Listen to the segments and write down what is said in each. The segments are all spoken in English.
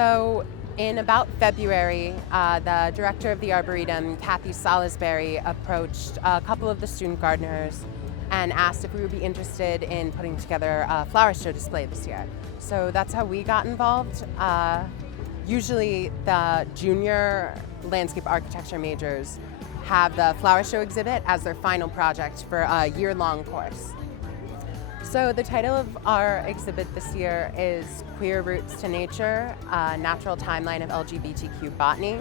So in about February, the director of the Arboretum, Kathy Salisbury, approached a couple of the student gardeners and asked if we would be interested in putting together a flower show display this year. So that's how we got involved. Usually the junior landscape architecture majors have the flower show exhibit as their final project for a year-long course. So the title of our exhibit this year is Queer Roots to Nature, a Natural Timeline of LGBTQ Botany.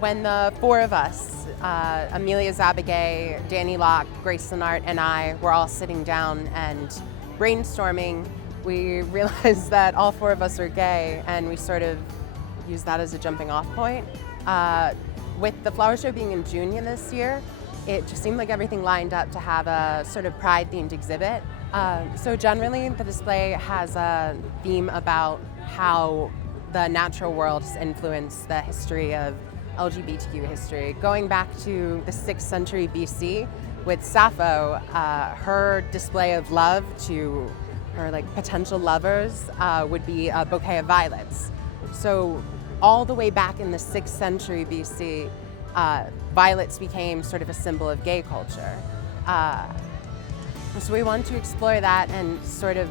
When the four of us, Amelia Zabagay, Danny Locke, Grace Lenart, and I were all sitting down and brainstorming, we realized that all four of us are gay, and we sort of used that as a jumping off point. With the flower show being in June this year, it just seemed like everything lined up to have a sort of pride-themed exhibit. So generally, the display has a theme about how the natural world has influenced the history of LGBTQ history. Going back to the 6th century BC with Sappho, her display of love to her potential lovers would be a bouquet of violets. So all the way back in the 6th century BC, violets became sort of a symbol of gay culture. So we want to explore that and sort of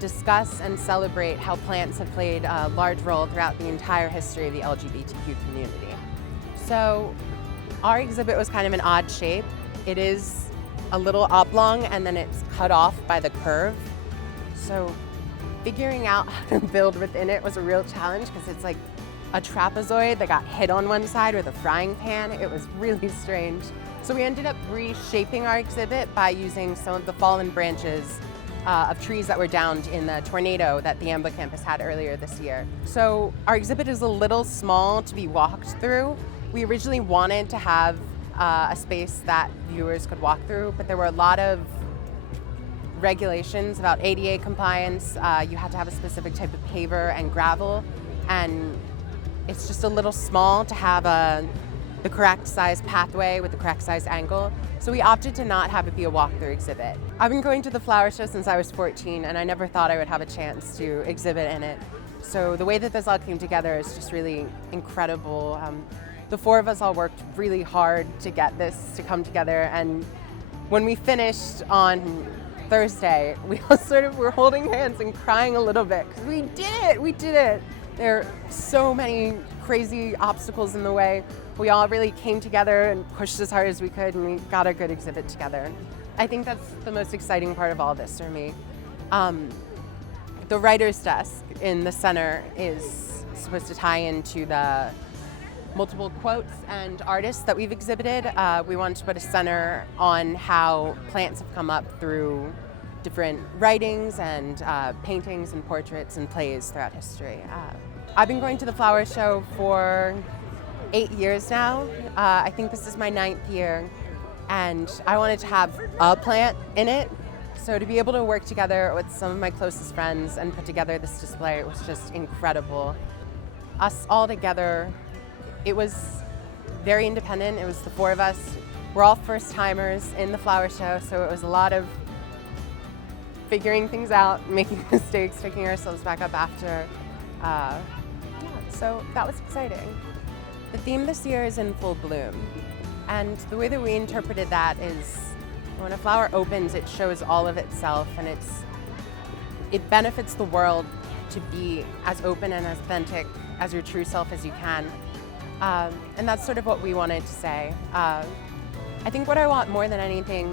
discuss and celebrate how plants have played a large role throughout the entire history of the LGBTQ community. So our exhibit was kind of an odd shape. It is a little oblong and then it's cut off by the curve. So figuring out how to build within it was a real challenge because it's like a trapezoid that got hit on one side with a frying pan. It was really strange. So we ended up reshaping our exhibit by using some of the fallen branches of trees that were downed in the tornado that the Ambler campus had earlier this year. So our exhibit is a little small to be walked through. We originally wanted to have a space that viewers could walk through, but there were a lot of regulations about ADA compliance. You had to have a specific type of paver and gravel, and it's just a little small to have the correct size pathway with the correct size angle. So we opted to not have it be a walkthrough exhibit. I've been going to the flower show since I was 14 and I never thought I would have a chance to exhibit in it. So the way that this all came together is just really incredible. The four of us all worked really hard to get this to come together, and when we finished on Thursday, we all sort of were holding hands and crying a little bit because we did it. There are so many crazy obstacles in the way. We all really came together and pushed as hard as we could, and we got a good exhibit together. I think that's the most exciting part of all this for me. The writer's desk in the center is supposed to tie into the multiple quotes and artists that we've exhibited. We wanted to put a center on how plants have come up through different writings and paintings and portraits and plays throughout history. I've been going to the flower show for 8 years now. I think this is my 9th year, and I wanted to have a plant in it. So to be able to work together with some of my closest friends and put together this display was just incredible. Us all together, it was very independent. It was the four of us. We're all first timers in the flower show, so it was a lot of figuring things out, making mistakes, picking ourselves back up after. So that was exciting. The theme this year is in full bloom, and the way that we interpreted that is when a flower opens, it shows all of itself, and it benefits the world to be as open and as authentic as your true self as you can. And that's sort of what we wanted to say. I think what I want more than anything,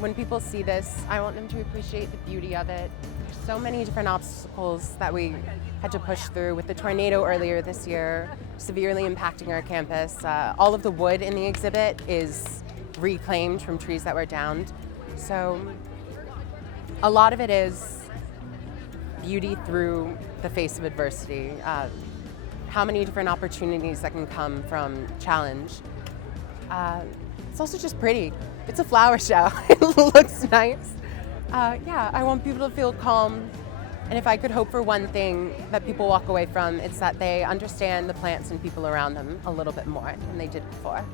when people see this, I want them to appreciate the beauty of it. There's so many different obstacles that we had to push through with the tornado earlier this year, severely impacting our campus. All of the wood in the exhibit is reclaimed from trees that were downed. So a lot of it is beauty through the face of adversity. How many different opportunities that can come from challenge. It's also just pretty. It's a flower show. It looks nice. Yeah, I want people to feel calm. And if I could hope for one thing that people walk away from, it's that they understand the plants and people around them a little bit more than they did before.